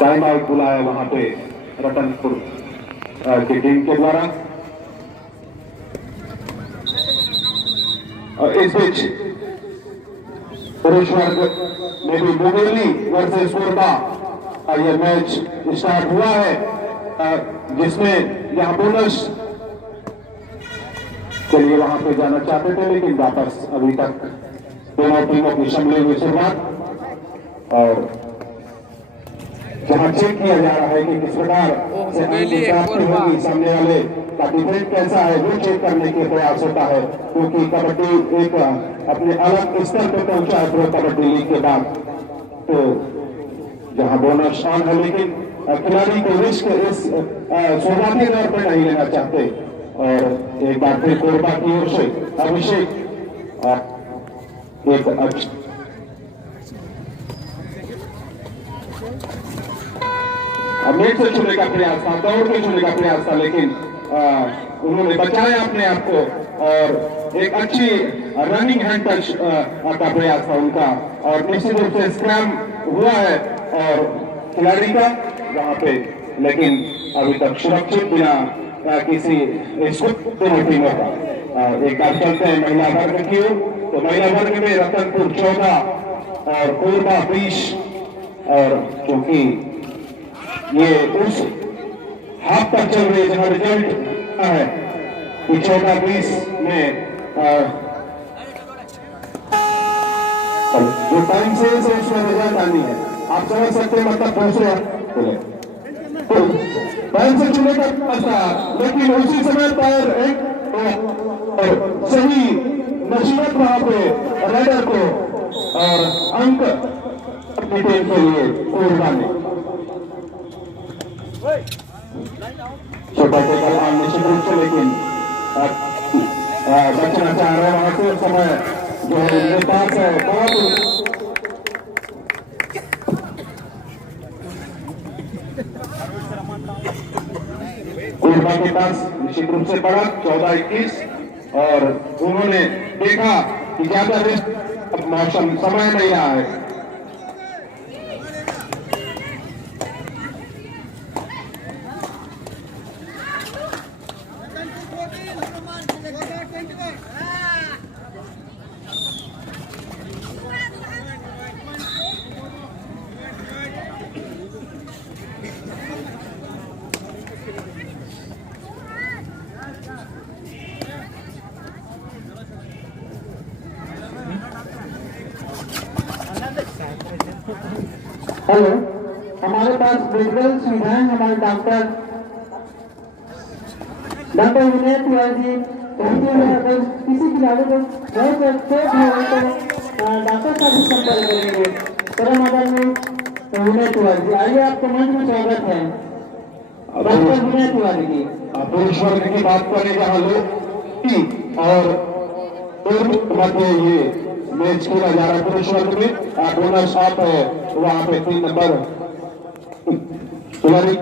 Time out बुलाया वहां पे रतनपुर की टीम के द्वारा। और इस बीच पुरुष वर्ग में भी मुंगेली वर्सेस कोरबा यह मैच स्टार्ट हुआ है, जिसमें यहाँ बोनस के लिए वहां पे जाना चाहते थे, लेकिन वापस अभी तक दोनों टीमों की शमले हुई शुरुआत। और जहां चेक किया जा रहा है कि किस प्रकार से प्राप्ति होगी, सामने वाले का डिफेंस कैसा है, वो चेक करने के प्रयास होता है, क्योंकि कबड्डी एक अपने अलग स्तर पर पहुंचा है प्रो कबड्डी लीग के बाद। तो जहां बोनस ऑन है, लेकिन खिलाड़ी को रिस्क इस शुरुआती दौर पर नहीं लेना चाहते। और एक बार फिर कोरबा की ओर से अभिषेक एक नेट से छूने का प्रयास था, दौड़ के छूने का प्रयास था, लेकिन उन्होंने बचाया अपने आप को और एक अच्छी रनिंग हैंड टच का प्रयास था उनका। और निश्चित रूप से स्क्रैम हुआ है और खिलाड़ी का वहां पे, लेकिन अभी तक सुरक्षित बिना किसी दोनों टीमों का। एक बार चलते हैं महिला वर्ग की ओर। तो महिला वर्ग में रतनपुर 14 और कोरबा 20, और क्योंकि ये उस हाफ तक चल रही है जहां रिजल्ट है कि 14-20 में जो टाइम से उसमें रिजल्ट आनी है, आप समझ सकते हैं, मतलब दूसरे पैर से चुने का पता, लेकिन उसी समय पैर एक सही नसीबत वहां पे रेडर को और अंक अपनी टीम के लिए कोरबा ने छोटा टेकल ऑन निश्चित रूप से, लेकिन बचना चाह रहे हैं वहां से। समय जो है उनके पास है, बहुत कोरबा के पास निश्चित रूप से पड़ा 14-21, और उन्होंने देखा कि ज्यादा रिस्क मौसम समय नहीं रहा है। हेलो, हमारे पास मेडिकल सुविधाएं हमारे डॉक्टर विनय तिवारी अगर किसी खिलाड़ी को बहुत चोट हो तो डॉक्टर का भी संपर्क करेंगे। परम आदरणीय विनय तिवारी, आइए आपको मंच में स्वागत है डॉक्टर विनय तिवारी की। पुरुष वर्ग की बात करें जहाँ लोग और मध्य ये मैच खेला जा रहा है पुरुष वर्ग में, बोनस ऑफ है वहां पे 3 नंबर खिलाड़ी।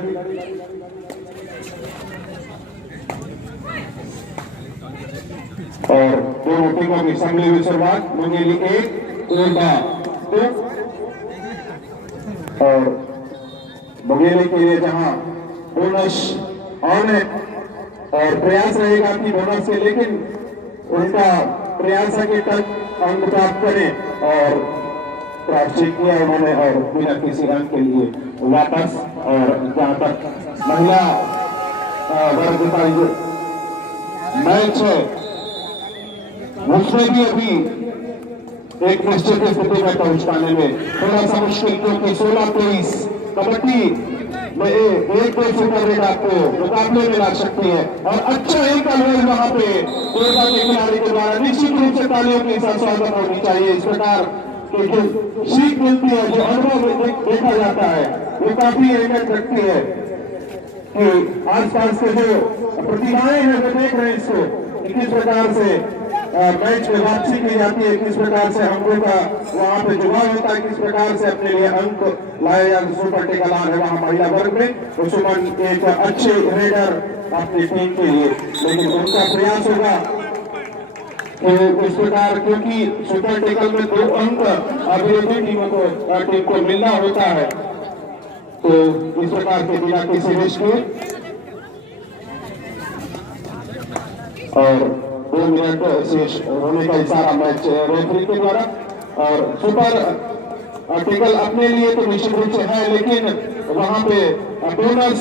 और दोनों टीमों की संभली हुई शुरुआत, मुंगेली 1 कोरबा 2। और मुंगेली के लिए जहां बोनस ऑन है और प्रयास रहेगा कि बोनस से, लेकिन उनका प्रयास है कि तक अंक प्राप्त करें, और प्राप्त किया उन्होंने और बिना किसी अंक के लिए वापस। और जहां तक महिला वर्ग का मैच है, उसमें भी अभी एक निश्चित स्थिति में पहुंच पाने में थोड़ा सा मुश्किल, क्योंकि 16-23 कबड्डी में एक दो सुपर रेट आपको मुकाबले में ला सकती है। और अच्छा एक अलग वहां पे कोरबा के खिलाड़ी के द्वारा निश्चित रूप से तालियों के साथ स्वागत होनी चाहिए। इस प्रकार की जो सीख मिलती है, जो अनुभव देखा जाता है, वो काफी अहमियत रखती है कि आसपास के जो प्रतिभाएं हैं वो देख रहे हैं इसको, किस प्रकार से मैच में वापसी की जाती है, किस प्रकार से हम लोग का वहां पे जुगाड़ होता है, किस प्रकार से अपने लिए अंक लाया जाए। सुपर टेकलान है वहां महिला वर्ग में, तो सुमन एक अच्छे रेडर अपनी टीम के लिए, लेकिन उनका प्रयास होगा कि इस प्रकार, क्योंकि सुपर टेकल में 2 अंक अभी टीम को मिलना होता है। तो इस प्रकार के बिना किसी रिस्क के और 2 मिनट शेष होने का इशारा मैच रेफरी के द्वारा। और सुपर टेकल अपने लिए तो निश्चित रूप से है, लेकिन वहां पे बोनस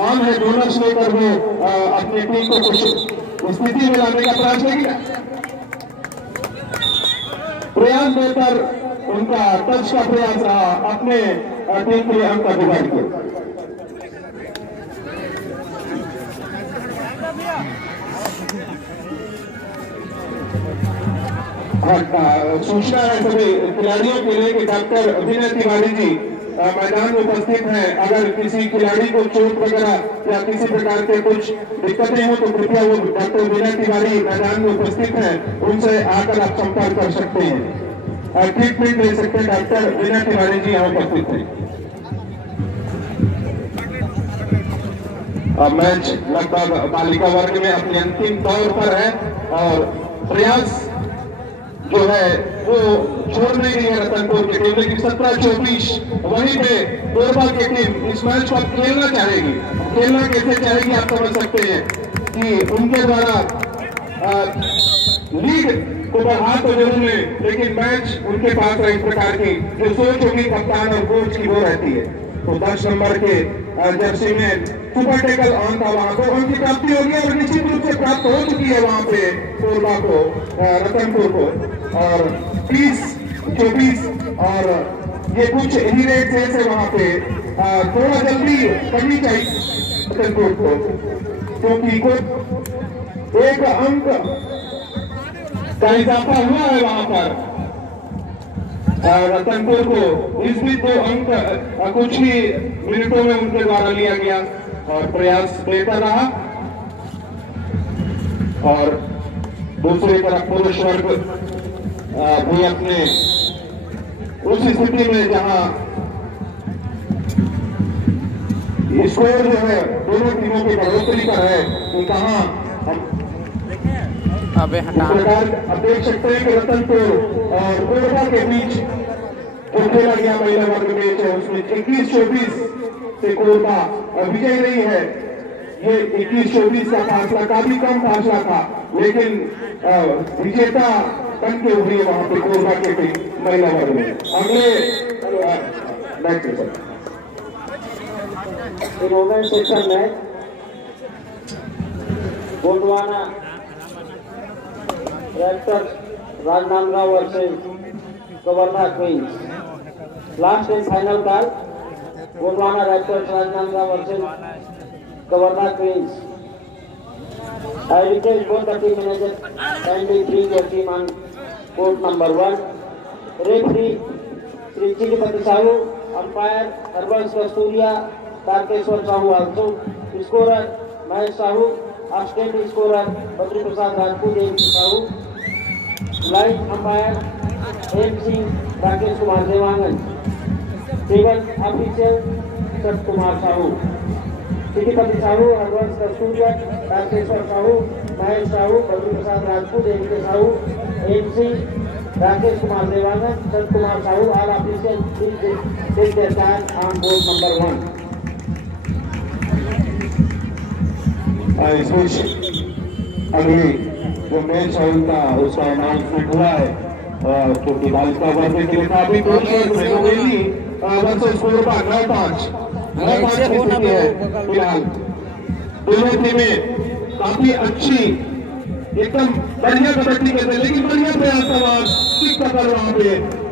ऑन है, बोनस लेकर वो अपनी टीम को कुछ स्थिति में लाने का प्रयास करेगा। प्रयास देकर उनका टच का प्रयास रहा अपने टीम के लिए अंक का जुगाड़ किया। सूचना है सभी खिलाड़ियों के लिए कि डॉक्टर विनय तिवारी जी मैदान में उपस्थित हैं। अगर किसी खिलाड़ी को चोट वगैरह या किसी प्रकार के कुछ दिक्कतें हो तो कृपया वो डॉक्टर विनय तिवारी मैदान में उपस्थित हैं, उनसे आकर आप संपर्क कर सकते हैं और ट्रीटमेंट ले सकते हैं। डॉक्टर विनय तिवारी जी यहाँ उपस्थित हैं। मैच लगभग बालिका वर्ग में अपने अंतिम दौर पर है और प्रयास जो है वो छोड़ नहीं रही है रतनपुर की टीम, लेकिन 17-24 वहीं पे कोरबा की टीम इस मैच को खेलना चाहेगी। खेलना कैसे चाहेगी आप समझ सकते हैं कि उनके द्वारा लीड को बढ़ा तो जरूर है, लेकिन मैच उनके पास है इस प्रकार की जो सोच होगी कप्तान और कोच की वो रहती है। तो 10 नंबर के जर्सी में सुपर टेकल ऑन था, वहां को अंक की प्राप्ति होगी और निश्चित रूप से प्राप्त हो चुकी है वहां पे कोरबा को, रतनपुर को। और 30-24 और ये कुछ ही रेट से वहां पे थोड़ा जल्दी करनी चाहिए रतनपुर को, क्योंकि एक अंक का इजाफा हुआ है वहां पर रतनपुर को। इस भी 2 अंक कुछ ही मिनटों में उनके द्वारा लिया गया और प्रयास बेहतर रहा। और दूसरी तरफ पुरुष वर्ग भी अपने उस स्थिति में जहां स्कोर जो है दोनों टीमों की बढ़ोतरी पर है, तो कहां अब देख सकते हैं कि रतनपुर और कोरबा के बीच जो खेला गया महिला वर्ग मैच है उसमें 21-24 से कोरबा विजय रही है। ये 21-24 का फासला काफी कम फासला था, लेकिन विजेता बन के उभरी है वहां पे कोरबा के टीम महिला वर्ग में। अगले मैच के साथ women section match Gondwana Raptors Rajnandgaon versus Governor Queens. Last and final call Gondwana Raptors Rajnandgaon versus Governor Queens. I request both the team managers kindly bring your team on court number 1. Referee Sri Chilipati Sahu, umpire Harbans Kasturia, Tarkeshwar Sahu also. Scorer Mahesh Sahu, assistant scorer Badri Prasad Rajput Sahu. Line umpire MC Rakesh Kumar Devangan. Table official Sat Kumar Sahu. Chilipati Sahu, Harvansh Kasturia, Rakeshwar Sahu, Mahesh Sahu, Badri Prasad Rajput, NK Sahu, MC Rakesh Kumar Devanand, Sat Kumar Sahu, all official take their stand on board number 1। अभी जो match है उनका उसका announcement हुआ है, क्योंकि बालिका वर्ग के लिए काफी वर्सेस कोरबा 9-5 फिलहाल दोनों टीमें काफी अच्छी एकदम बढ़िया कबड्डी करते हैं, लेकिन बढ़िया प्रयास था वहां किक पकड़ वहां पे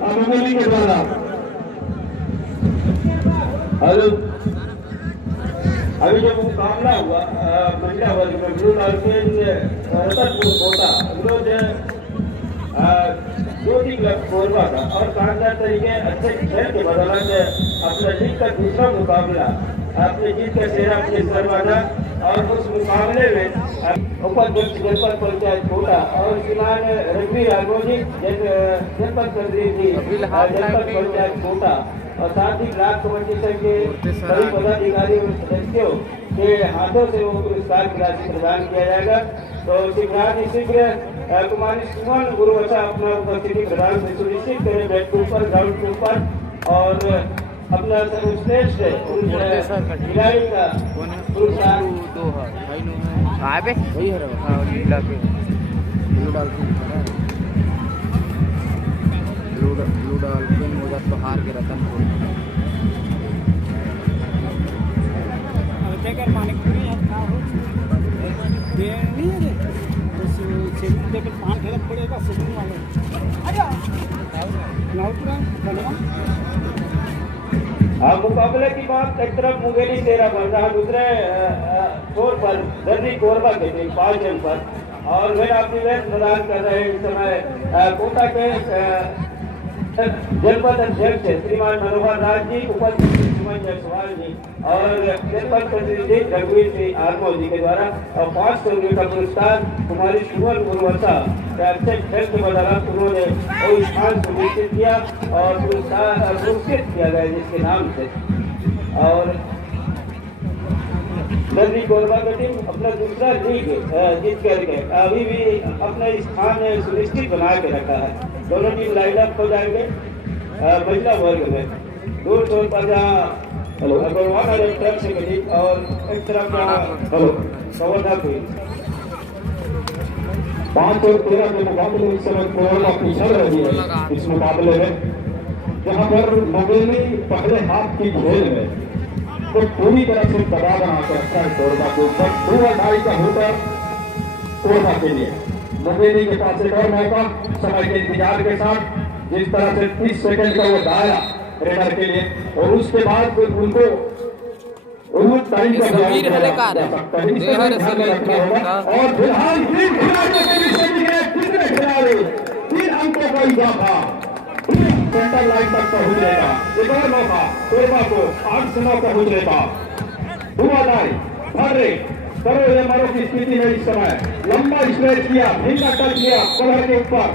मंगली के द्वारा। हेलो, अभी जो मुकाबला हुआ महिला वर्ग में ब्लू लालटेन रतनपुर कोटा विरोध 2-3 क्लब कोरबा का और शानदार तरीके अच्छे खेल के बदौलत अपना जीत का दूसरा मुकाबला अपने जीत का सेहरा अपने सरवाना। और उस मुकाबले में उपाध्यक्ष जनपद पंचायत कोटा और श्रीमान रघुवीर राघोजी जनपद प्रतिनिधि जनपद पंचायत कोटा और साथ ही ब्लॉक कमेटी संघ के सभी पदाधिकारी और सदस्यों के हाथों से वो पुरस्कार की राशि प्रदान किया जाएगा। तो शीघ्र कुमारी सुमन गुरुवचा अपना उपस्थिति प्रदान से सुनिश्चित करें बेड के ऊपर, ग्राउंड के ऊपर। और अपना सर्वश्रेष्ठ खिलाड़ी का पुरस्कार कहाँ पे वही है लीला के ब्लू डॉल्फिन मुजफ्फरहार के रतनपुर मुकाबले की बात एक तरफ मुंगेली तेरा पर जहाँ दूसरे छोर पर दर्जी कोरबा के थे 5 जन पर और वे अपनी वेश प्रदान कर रहे हैं इस समय कोटा के जनपद अध्यक्ष श्रीमान मनोहर राज जी, उपाध्यक्ष सुमन जायसवाल जी और जनपद प्रतिनिधि रघुवीर सिंह आर्मो जी के द्वारा और 500 रुपये का पुरस्कार कुमारी सुमन गुरुवंशा अच्छे खेल के बदौलत उन्होंने वही स्थान सुनिश्चित किया और पुरस्कार पुरस्कृत किया गया जिसके नाम से। और दर्जी कोरबा का टीम अपना दूसरा लीग जीत करके अभी भी अपना स्थान सुनिश्चित बना के रखा है। दोनों टीम लाइन अप हो जाएंगे महिला वर्ग में दूर छोर पर जहाँ बलवान तरफ से गई और एक तरफ कवर्धा हुई 5 और 13 के मुकाबले इस समय कोरोना पिछड़ रही है इस मुकाबले में, जहाँ पर मुंगेली पहले हाथ की खेल में तो पूरी तरह से दबाव बना के रखा है कोरबा के ऊपर। 2-2.5 का होकर कोरबा के लिए मुंगेली के पास एक और मौका समय के इंतजार के साथ, जिस तरह से 30 सेकंड का वो दाया रेडर के लिए और उसके बाद उनको और फिलहाल 3 अंकों का इजाफा सेंटर लाइन तक पहुंचने का एक और मौका कोरबा को 8 से 9 पहुंचने का। करो ये मरो की स्थिति में इस समय लंबा स्ट्रेच किया, ढीला टच किया कवर के ऊपर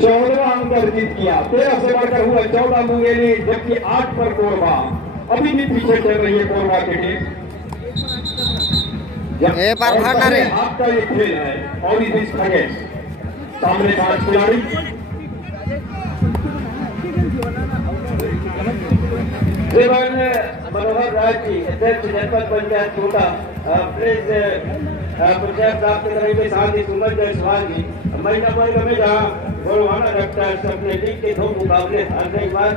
14वां अंक अर्जित किया। 13 से बढ़कर हुआ 14 मुंगेली, जबकि 8 पर कोरबा अभी भी पीछे चल रही है कोरबा की टीम। आपका ये खेल है और इस सामने 5 खिलाड़ी मनोहर राज जी अध्यक्ष जनपद पंचायत कोटा प्रेस पंचायत प्राप्त करेंगे, साथ ही सुमन जायसवाल जी महिला वर्ग में जहाँ गोलवाना डॉक्टर्स अपने लीग के 2 मुकाबले हारने के बाद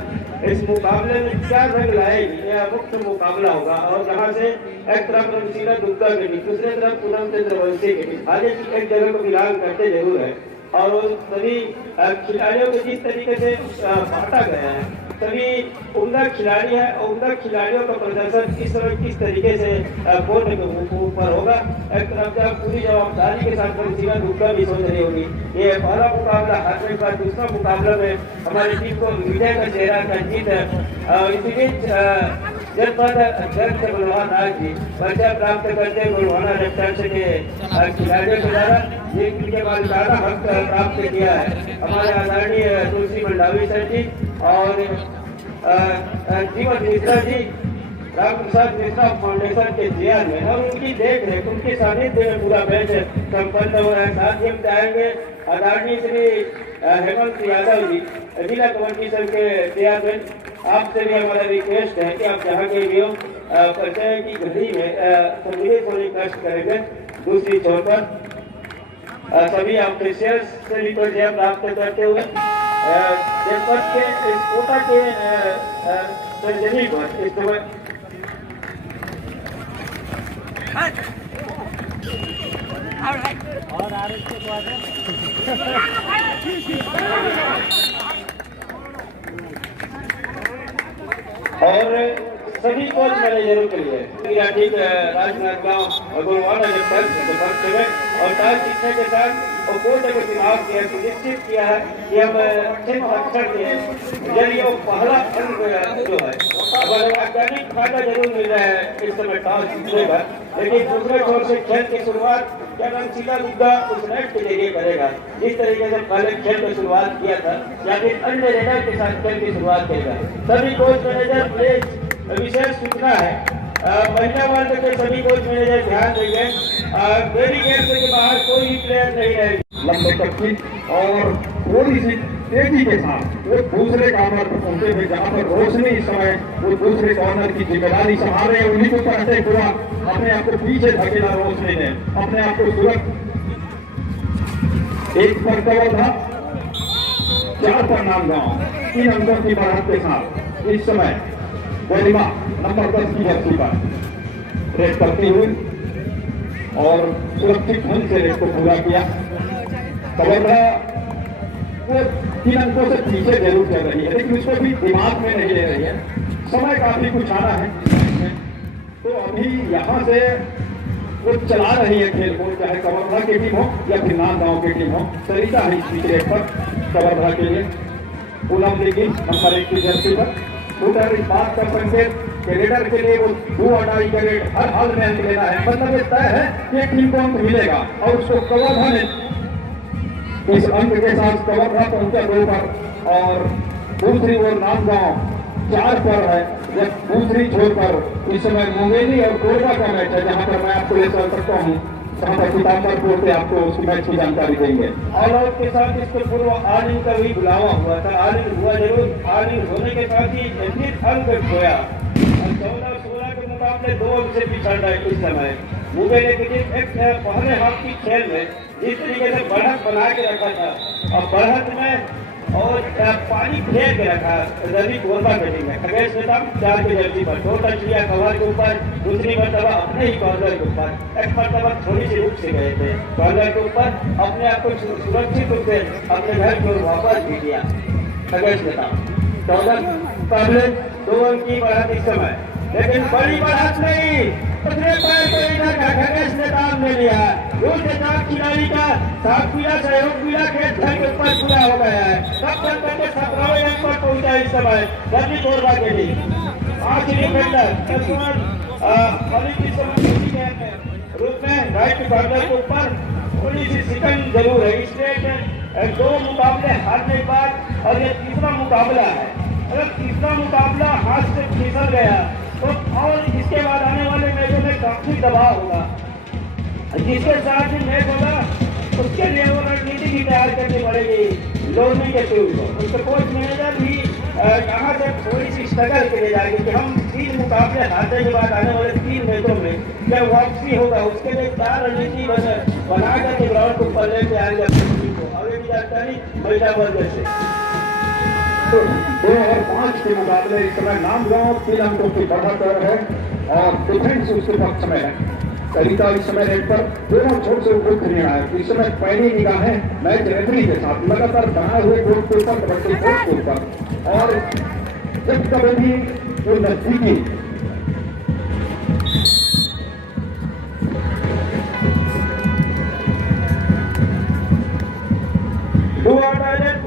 इस मुकाबले में क्या रंग लाएगी, यह मुख्य मुकाबला होगा। और जहाँ से एक तरफ रमशीला दुग्गा के टीम, दूसरे तरफ पूनम चंद्र वंशी के टीम आगे की एक जगह को मिलान करते जरूर है और उन सभी खिलाड़ियों को जिस तरीके से बांटा गया है सभी उम्दा खिलाड़ी है और उम्दा खिलाड़ियों का प्रदर्शन इस समय किस तरीके से कोर्ट के ऊपर होगा। एक तरफ से पूरी जवाबदारी के साथ रमशीला दुग्गा भी सोच रही होगी। ये पहला मुकाबला हारने के बाद दूसरा मुकाबला में हमारी टीम को विजय का चेहरा का जीत है। इसी बीच जनपद अध्यक्ष बलवान राज जी परिचय प्राप्त करते बलवाना रक्षा के खिलाड़ियों के द्वारा के बाद ज्यादा हक प्राप्त किया है हमारे आदरणीय तुलसी मंडावी सर जी और जीवन मिश्रा जी राम प्रसाद मिश्रा फाउंडेशन के चेयरमैन और उनकी देख रेख उनके सानिध्य में पूरा मैच संपन्न हो रहा है। साथ ही हम चाहेंगे आदरणीय श्री हेमंत यादव जी जिला कमेटी संघ के चेयरमैन, आपसे भी हमारा रिक्वेस्ट है कि आप जहाँ के भी हो परिचय की घड़ी में सम्मिलित होने का कष्ट करेंगे। दूसरी छोर पर सभी ऑफिशियल्स से भी परिचय प्राप्त करते हुए जनपद के इस कोटा के सर्जरी पर इस समय और आरएस के बाद और सभी कोच मैनेजरों के लिए राजनांदगांव और गोलवाना और तार शिक्षा के साथ और कोर्ट को चुनाव किया सुनिश्चित किया है कि हम अच्छे अक्षर के जरिए पहला अंक जो है अगर वैज्ञानिक फायदा जरूर मिल रहा है इस समय टॉस जीतने का, लेकिन दूसरे छोर से खेल की शुरुआत क्या रमशीला दुग्गा उस नेट के जरिए करेगा जिस तरीके से पहले खेल की शुरुआत किया था या फिर अन्य रेडर के साथ खेल की शुरुआत करेगा। सभी कोच मैनेजर प्लेज विशेष सूचना है महिला वर्ग के सभी कोच मैनेजर ध्यान देंगे बैरिकेड के बाहर कोई भी प्लेयर नहीं रहेगी। लंबे तक की और थोड़ी सी तेजी के साथ वो दूसरे कॉर्नर पर पहुंचे हुए, जहां पर रोशनी इस समय वो दूसरे कॉर्नर की जिम्मेदारी संभाल रहे हैं। उन्हीं को करते हुआ अपने आप को पीछे धकेला रोशनी ने, अपने आप को तुरंत एक पर कवर था, 4 पर नांदगांव 3 अंकों की बढ़त के साथ इस समय गरिमा नंबर 10 की जर्सी पर रेड करती हुई और सुरक्षित ढंग से रेड को पूरा किया। कवर्धा वो 3 अंकों से पीछे जरूर चल रही है, लेकिन उसको भी दिमाग में नहीं ले रही है। समय काफी कुछ आना है, तो अभी यहाँ से वो चला रही है खेल को, चाहे कवर्धा की टीम हो या फिर नांदगांव की टीम हो। सरिता है इस रेड पर कवर्धा के लिए। पूनम देगी नंबर 1 की जर्सी पर शूटर इस बात का संकेत कैडेटर के लिए वो 2 अटाई का रेट हर हाल में अंक लेना है। मतलब ये तय है कि टीम को अंक मिलेगा और उसको कवर्धा ने इस अंक के साथ कवर्धा पहुंचा 2 पर और दूसरी ओर नांदगांव 4 पर है। जब दूसरी छोर पर इस समय मुंगेली और कोरबा का मैच है, जहां पर मैं आपको ले चल सकता हूँ, जहां पर पीताम्बरपुर से आपको उस मैच की जानकारी देंगे। ऑल आउट के साथ इसके पूर्व ऑल इन का भी बुलावा हुआ था। ऑल इन हुआ जरूर, ऑल इन होने के साथ ही एंट्री अंक खोया और 14-16 के मुकाबले 2 अंक से पिछड़ रहे इस समय। मुंगेली की टीम एक पहले हाफ की खेल में जिस तरीके से बढ़त बना के रखा था और बढ़त में और पानी फेंक के रखा रवि कोरबा की टीम में। खगेश नेताम 4 की जर्सी पर 2 टचलियां कवर के ऊपर, दूसरी मरतबा अपने ही कॉर्नर के ऊपर, एक मरतबा थोड़ी सी रुक से गए थे कॉर्नर के ऊपर, अपने आप को सुरक्षित रूप से अपने घर की ओर वापस भी किया खगेश नेताम। 14 मुकाबले 2 अंक की बढ़त इस समय, लेकिन बड़ी बढ़त नहीं, उसने पैर को इधर का खगेश नेताम ने लिया। रूस के 4 खिलाड़ी का साथ पीला सहयोग मिला के घर के ऊपर पूरा हो गया है। सब चल करके 17वें अंक पर पहुंचा इस समय रवि कोरबा के लिए। आखिरी डिफेंडर रूप में राइट कॉर्नर के ऊपर थोड़ी सी सिकंड जरूर है। इसलिए 2 मुकाबले हारने के बाद और ये तीसरा मुकाबला है। अगर तीसरा मुकाबला हाथ से फिसल गया तो और इसके बाद आने वाले मैचों में काफी दबाव होगा। जिसके साथ ही मैच होगा उसके लिए वो रणनीति भी तैयार करनी पड़ेगी लोनी के टीम को। उसके कोच मैनेजर भी कहाँ से थोड़ी सी स्ट्रगल के लिए जाएगी कि हम 3 मुकाबले हारने के बाद आने वाले 3 मैचों में क्या वापसी होगा, उसके लिए क्या रणनीति बना करके ग्राउंड को ऊपर लेके आएंगे टीम को। आगे की जानकारी महिला वर्ग से। 2 और 5 के मुकाबले इस समय नांदगांव 3 अंकों की बढ़त है और डिफेंस उसके पक्ष में है। सरिता इस समय रेड पर दोनों छोर से उठ नहीं रहा है। इस समय पहली निगाहें मैच रेफरी के साथ लगातार बनाए हुए बोर्ड के ऊपर, कबड्डी बोर्ड के ऊपर, और जब कबड्डी वो नजदीकी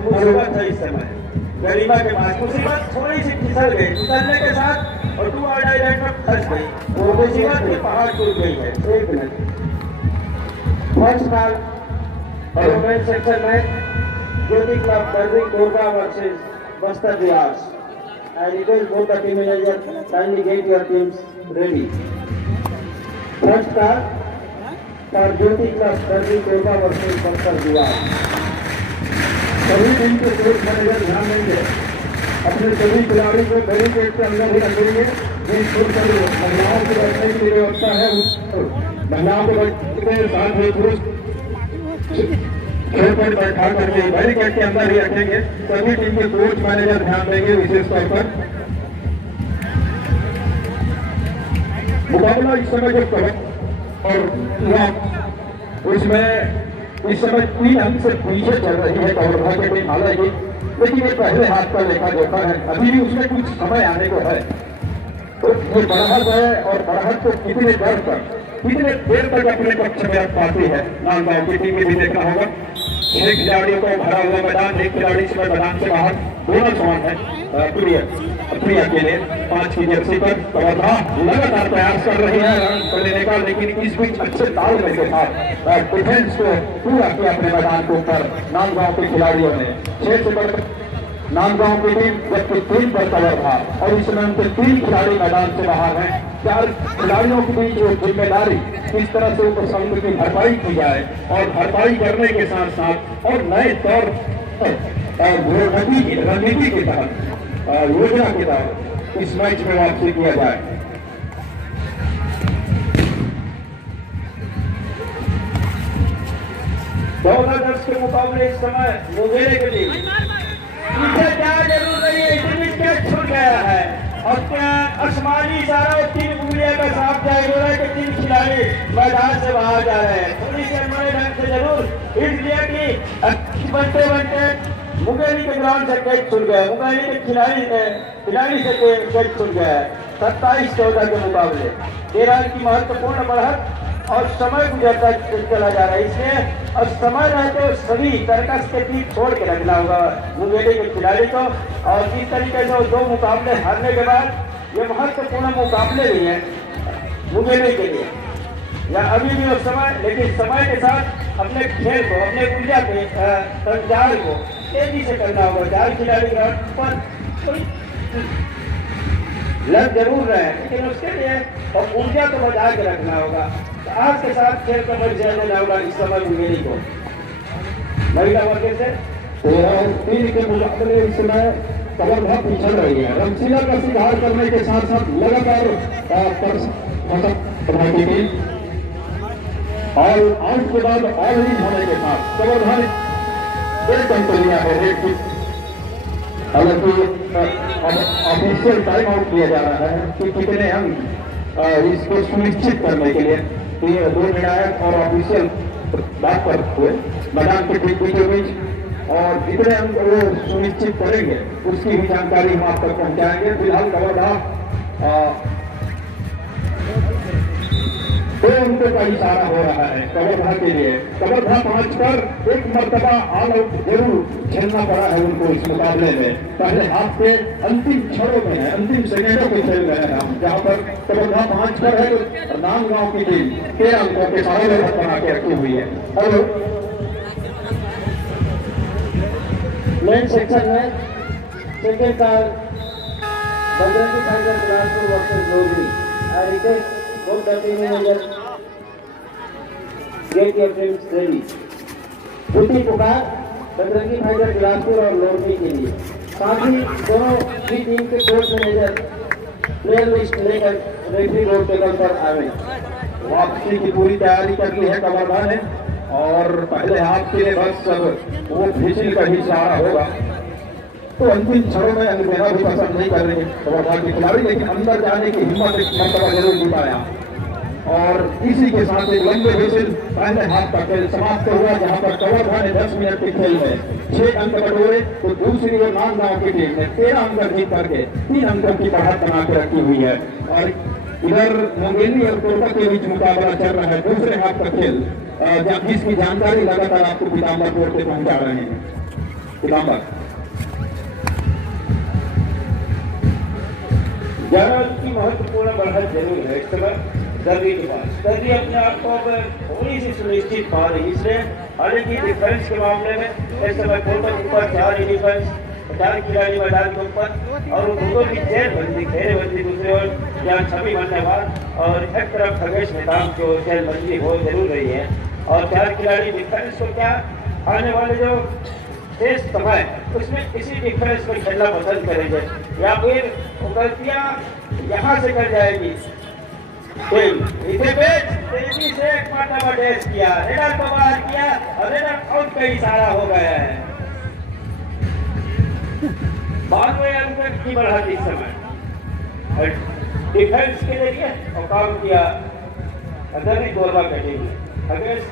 मुसीबत है इस समय गरिमा के पास। मुसीबत थोड़ी सी फिसल गई, फिसलने के साथ और 2 डायरेक्ट में फंस गई। वो मुसीबत के पहाड़ टूट गई है। 1 मिनट फर्स्ट बॉल और वुमेन सेक्शन में ज्योति क्लब बर्विंग कोरबा वर्सेस बस्तर दियास। I request both the team manager kindly get your teams ready. First ball for Jyoti Club Barbing Korba versus Bhaskar Diwas. सभी टीम के कोच मैनेजर ध्यान देंगे, अपने सभी खिलाड़ी को बैरिकेड के अंदर ही रखेंगे। जिस महिलाओं की बैठने की व्यवस्था है उस महिलाओं को बैठने के साथ ही पुरुष खेल पर बैठा करके बैरिकेड के अंदर ही रखेंगे। सभी टीम के कोच मैनेजर ध्यान देंगे विशेष तौर पर। मुकाबला इस समय जो और उसमें इस समय 3 अंक से पीछे चल रही है कवर्धा की टीम। हालांकि लेकिन ये पहले हाथ का लेखा जोखा है, अभी भी उसमें कुछ समय आने को है। तो ये बढ़त है और बढ़त को कितने दर तक, कितने देर तक अपने पक्ष में पाती है नांदगांव की टीम में भी देखना होगा। 6 खिलाड़ियों को भरा हुआ मैदान, 1 खिलाड़ी इसमें मैदान से बाहर, दोनों समान है। प्रिया के लिए 5 की जर्सी पर कवर्धा लगातार प्रयास कर रही है रन कर लेने का, लेकिन इस बीच अच्छे तालमेल के साथ डिफेंस को पूरा किया अपने मैदान के ऊपर नांदगांव के खिलाड़ियों ने। 6 से बढ़कर नांदगांव की टीम जबकि 3 पर कवर्धा और इस समय उनके 3 खिलाड़ी मैदान से बाहर हैं। 4 खिलाड़ियों के बीच वो जिम्मेदारी किस तरह से उस अंक की भरपाई की जाए और भरपाई करने के साथ साथ और नए तौर पर रणनीति के तहत योजना के तहत इस मैच में वापसी किया जाए। दर्ज के मुकाबले इस समय मुंगेरी के लिए इसे क्या जरूर नहीं है, इतनी कैच छूट गया है और क्या आसमानी इशारा और 3 उंगलियां का साफ जाहिर हो रहा है कि 3 खिलाड़ी मैदान से बाहर जा रहे हैं। थोड़ी सी अनमने ढंग से जरूर इसलिए कि बनते बनते मुंगेरी के ग्राउंड से कैच छूट गया, मुंगेरी के खिलाड़ी से कैच छूट गया है। 27-14 के मुकाबले 13 की महत्वपूर्ण बढ़त और समय गुजरता चला जा रहा है, इसलिए अब समय रहते तो सभी तर्कस के बीच छोड़ के रखना होगा मुंगेरी के खिलाड़ी को। और इस तरीके से 2 मुकाबले हारने के बाद ये महत्वपूर्ण मुकाबले भी हैं मुंगेरी के लिए, या अभी भी वो समय, लेकिन समय के साथ अपने खेल को, अपने ऊर्जा के संचार को तेजी से करना होगा। 4 खिलाड़ी पर लग जरूर रहे हैं, लेकिन उसके लिए और ऊर्जा को बचा के रखना होगा। तो आज के साथ खेल का परिचय होगा इस समय मुंगेरी को महिला वर्ग से 13 के मुकाबले इस समय कमरभा पिछड़ रही है। रमसीला का सुधार करने के साथ साथ लगातार और आउट के बाद ऑल इन होने के साथ कमरभा ने 1 अंक लिया है रेड पिच। हालांकि ऑफिशियल टाइम आउट किया जा रहा है कि कितने अंक इसको सुनिश्चित करने के लिए 2 निर्णायक और ऑफिशियल बात पर हुए मैदान के ठीक बीचों बीच, और जितने अंक वो सुनिश्चित करेंगे उसकी भी जानकारी हम आप तक पहुंचाएंगे। फिलहाल कमरभा 2 अंकों का इशारा हो रहा है कमरभा के लिए। कमरभा 5 पर 1 मरतबा ऑल आउट जरूर झेलना पड़ा है उनको इस मुकाबले में। पहले हाफ के अंतिम क्षणों में है, अंतिम सेकेंडों के खेल रहे हैं हम, जहाँ पर कमरभा 5 पर है तो रामगांव की टीम 13 अंकों के सारे रन बना के रखी हुई है। और मेन सेक्शन में सेकेंड का Bajrangi tiger Bilaspur versus Lodhi. I request both the team managers get your teams ready। दूसरी पुकार बजरंगी टाइगर बिलासपुर और लोधी के लिए, साथ ही दोनों भी टीम के कोच मैनेजर प्लेयर लिस्ट लेकर रेफरी बोर्ड टेबल पर आए। वापसी की पूरी तैयारी कर ली है कमरभा ने, और पहले हाफ के लिए बस सब वो फिजिल का ही सहारा होगा। तो अंतिम क्षणों में अंग्रेजा भी पसंद नहीं कर रहे कमरभा के खिलाड़ी, लेकिन अंदर जाने की हिम्मत एक मरतबा जरूर जुटाया। और इसी के साथ एक लंबे विजिल पहले हाफ का खेल समाप्त हुआ, जहां पर कमरभा ने 10 मिनट के खेल में 6 अंक बटोरे, तो दूसरी ओर नांदगांव की टीम ने 13 अंक जीत करके 3 अंकों की बढ़त बना के रखी हुई है। और इधर मुंगेरी और कोटा के बीच मुकाबला चल रहा है दूसरे हाफ का खेल, जिसकी जानकारी लगातार आपको पीताम्बर बोर्ड से पहुंचा रहे हैं। पीताम्बर जनरल की महत्वपूर्ण बढ़त जरूर है इस समय दर्री के पास। दर्री अपने आप को थोड़ी सी सुनिश्चित पा रही, इसलिए हालांकि डिफेंस के मामले में इस समय कोटा के ऊपर 4 डिफेंस 4 खिलाड़ी मैदान के ऊपर, और उनको की जेलबंदी घेरेबंदी दूसरी ओर यहाँ छवि धन्यवाद, और एक तरफ खगेश मैदान की जेलबंदी हो जरूर रही है। और 4 खिलाड़ी डिफेंस को क्या आने वाले जो शेष समय उसमें इसी डिफेंस में खेलना पसंद करेंगे, या फिर गलतियां यहाँ से कर जाएगी टीम। इसे तेजी से एक मरतबा डैश किया, रेडर को बाहर किया और रेडर आउट का इशारा हो गया है। 92 अंक की बढ़त इस समय डिफेंस के जरिए और काम किया दर्री कोरबा की टीम ने। अगेंस्ट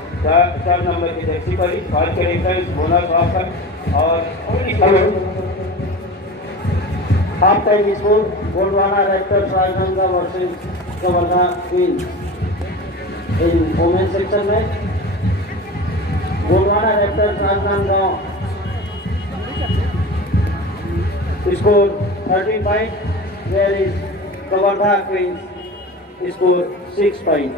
4 नंबर की टैक्सी पर बात करें फ्रेंड्स बोनस ऑफर और half time score Gondwana Raptors Rajnandgaon versus Kawardha Queens. In women section में Gondwana Raptors Rajnandgaon score 13 point, whereas Kawardha Queens score 6 point.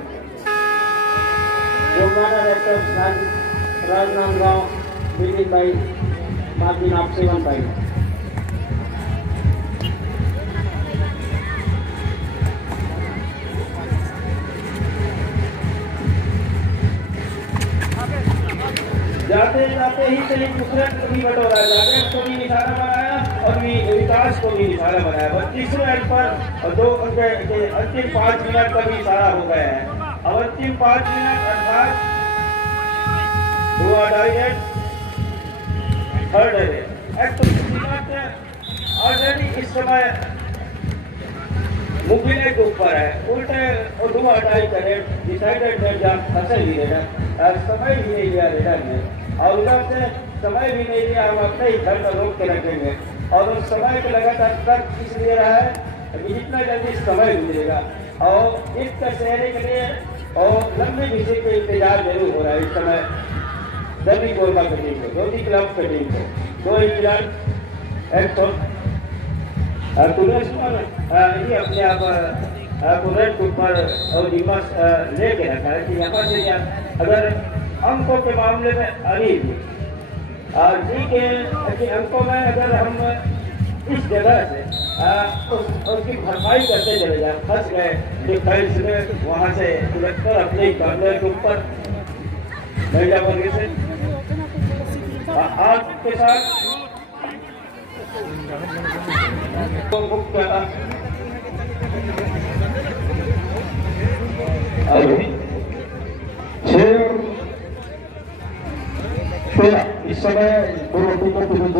Gondwana Raptors Rajnandgaon winning by margin of 7 points। जाते जाते ऐसे ही से कुदरत को भी बटोरा, जागृत को भी निशाना बनाया और विकास को भी निशाना बनाया। 32वें अंक पर और 2 अंक के अंतिम 5 मिनट का भी इशारा हो गया है। अब अंतिम 5 मिनट अर्थात थर्ड ऑलरेडी इस समय मुखिया के ऊपर है, उल्टे और दो अटाई करे डिसाइडेड है जब फसल ही रेडा समय भी नहीं लिया रेडा ने, और उधर से समय भी नहीं लिया, हम अपने ही घर पर रोक के रखेंगे और उस समय को लगातार तक इसलिए रहा है कि जितना जल्दी समय मिलेगा और इस दशहरे के लिए और लंबे विषय पे इंतजार जरूर हो रहा है इस समय। दर्मी गोलमा की टीम को, ज्योति क्लब की टीम को 2 इंतजार एक तो ये अपने आप कुदरत के ऊपर और दिमाग लेके रखा है कि यहाँ से अगर अंकों के मामले में अभी जी के अंकों में अगर हम इस जगह से उसकी भरपाई करते चले जाए, फंस गए डिफेंस में, वहाँ से उलटकर अपने कांधे के ऊपर महिला वर्ग से आपके साथ इस समय दोनों टीमों के बीच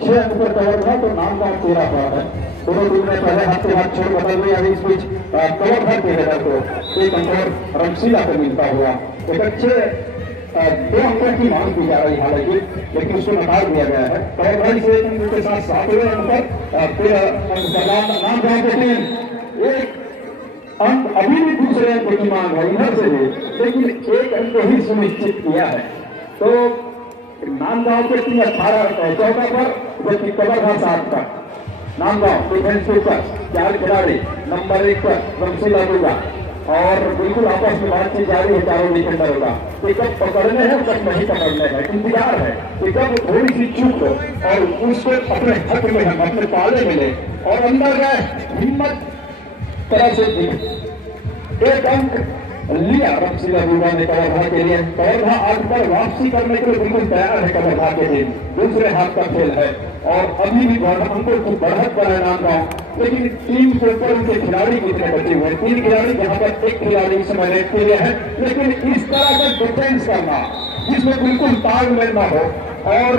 6 अंक पर कवर था तो नाम का 13 पर है। दोनों टीम ने पहले हाथ के हाथ छोड़ बदल दिया, इस बीच कवर था के रेडर को 1 अंक और रमसीला को मिलता हुआ एक अच्छे 2 अंकों की मांग की जा रही है, हालांकि लेकिन उसको नकार दिया गया है। कवर भाई से उनके साथ 7वें अंक पर फिर नाम गांव की टीम 1 अंक अभी भी दूसरे अंक की मांग है इधर से भी, लेकिन 1 अंक ही सुनिश्चित किया है। तो नामगांव के टीम 14 पर जबकि कवर था 7 पर। नामगांव डिफेंस के ऊपर 4 खिलाड़ी, नंबर 1 पर रमसीला दूंगा और बिल्कुल आपस में बातचीत जारी है चारों डिफेंडरों का कि कब पकड़ने हैं कब नहीं पकड़ने हैं। इंतजार है कि कब थोड़ी सी चूक हो और उसको अपने हक में हम अपने पाले मिले और अंदर गए हिम्मत तरह से 1 अंक लिया रमसीला दूंगा ने कवर्धा के लिए। कवर्धा आज पर वापसी करने के लिए बिल्कुल तैयार है कवर्धा के टीम, दूसरे हाथ का खेल है और अभी भी अंकों की बढ़त पर है नामगांव, लेकिन टीम के ऊपर उनके खिलाड़ी कितने बचे हुए हैं। 3 खिलाड़ी जहां पर 1 खिलाड़ी इस समय रेट के लिए है, लेकिन इस तरह का डिफेंस करना जिसमें बिल्कुल तालमेल न हो और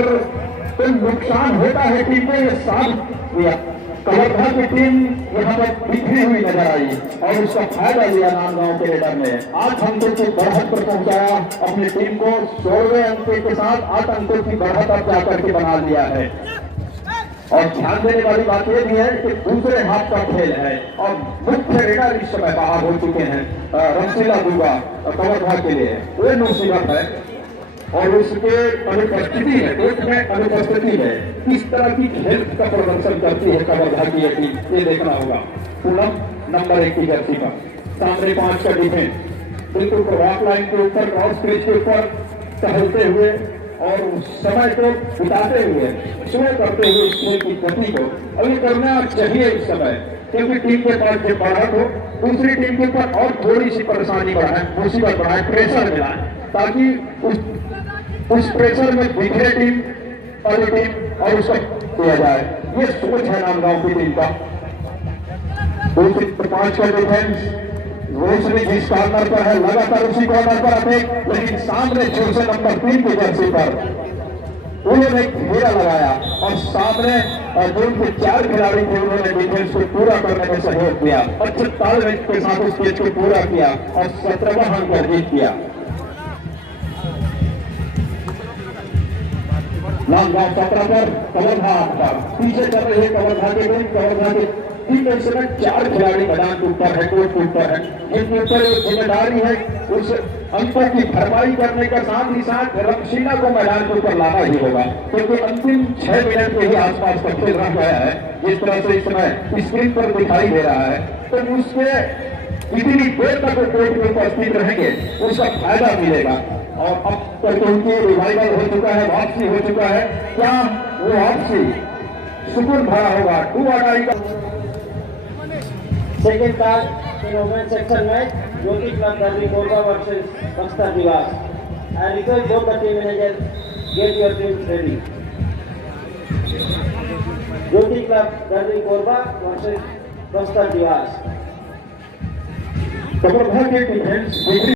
कोई नुकसान होता है टीम में, साथ दिया कवर्धा की टीम यहाँ पर बिखरी हुई नजर आई और उसका फायदा लिया नामगांव के रेडर ने। 8 अंकों की बढ़त पर पहुंचाया अपनी टीम को, 16वें अंक के साथ 8 अंकों की बढ़त अब जाकर के बना लिया है। और ध्यान देने वाली बात यह भी है कि दूसरे हाथ का खेल है और मुख्य रेडर इस समय बाहर हो चुके हैं रमसीला दूंगा कवर्धा के लिए, वो मुसीबत है और उसके अनुपस्थिति है, एक में अनुपस्थिति है। किस तरह की खेल का प्रदर्शन करती है कवर्धा की ये टीम, ये देखना होगा। पूनम नंबर 1 की जर्सी का सामने 5 का डिफेंस, बिल्कुल प्रभाव लाइन के ऊपर क्रॉस क्रीज के ऊपर टहलते हुए और समय को बिताते हुए शो करते हुए इस खेल की गति को अभी करना चाहिए इस समय, क्योंकि टीम के पास जो बढ़त हो दूसरी टीम के ऊपर और थोड़ी सी परेशानी बढ़ाए, मुसीबत बढ़ाए, प्रेशर मिलाए, ताकि उस प्रेशर में बिखरे टीम वाली टीम और उसको किया जाए। ये सोच है नामगांव की टीम का। 5 का डिफेंस रोशनी जिस कॉर्नर पर है लगातार उसी कॉर्नर पर अटैक, लेकिन सामने जर्सी नंबर 3 की जर्सी पर उन्होंने घेरा लगाया और सामने जो उनके 4 खिलाड़ी थे उन्होंने डिफेंस को पूरा करने में सहयोग किया, अच्छे तालमेल के साथ उस मैच को पूरा किया और 17वां अंक अर्जित किया। नामगांव 17 पर कवर्धा 8 पर पीछे चल रही है कवर्धा के टीम। कवर्धा के टीम में इस समय 4 खिलाड़ी मैदान के ऊपर है, कोर्ट के ऊपर है, जिनके ऊपर एक जिम्मेदारी है उस अंकों की भरपाई करने का, साथ ही साथ रमसीला को मैदान के ऊपर लाना ही होगा, क्योंकि अंतिम 6 मिनट के ही आसपास का खेल रह गया है जिस तरह से इस समय स्क्रीन पर दिखाई दे रहा है। तो उसके इतनी देर तक वो कोर्ट में उपस्थित रहेंगे उसका फायदा मिलेगा और अब तक उनकी रिवाइवल हो चुका है, वापसी हो चुका है। क्या वो वापसी सुकून भरा होगा? 2 अटाई का second card in women section match Jyoti Club दर्मी कोरबा वर्सेस बस्तर निवास। I request both the team managers Get your teams ready. Jyoti Club Gardi Korba versus Costa Diaz. तो प्रभाव के डिफेंस